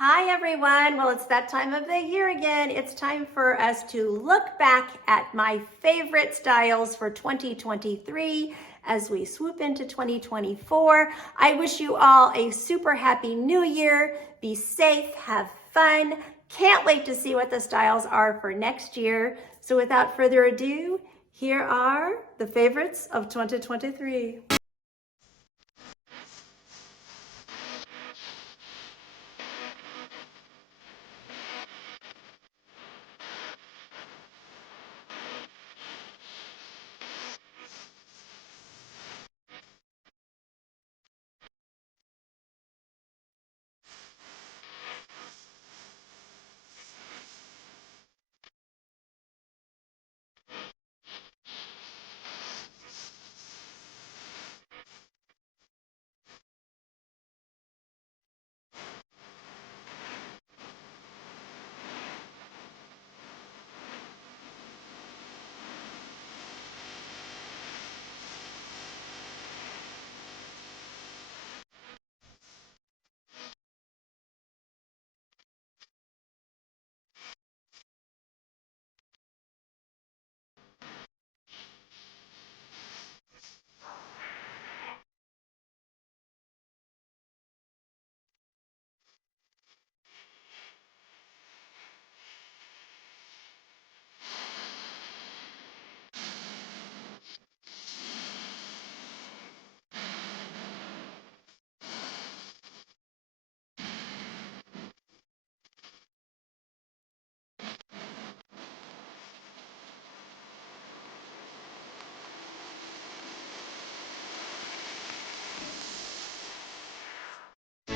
Hi everyone. Well, it's that time of the year again. It's time for us to look back at my favorite styles for 2023 as we swoop into 2024. I wish you all a super happy new year. Be safe, have fun. Can't wait to see what the styles are for next year. So without further ado, here are the favorites of 2023.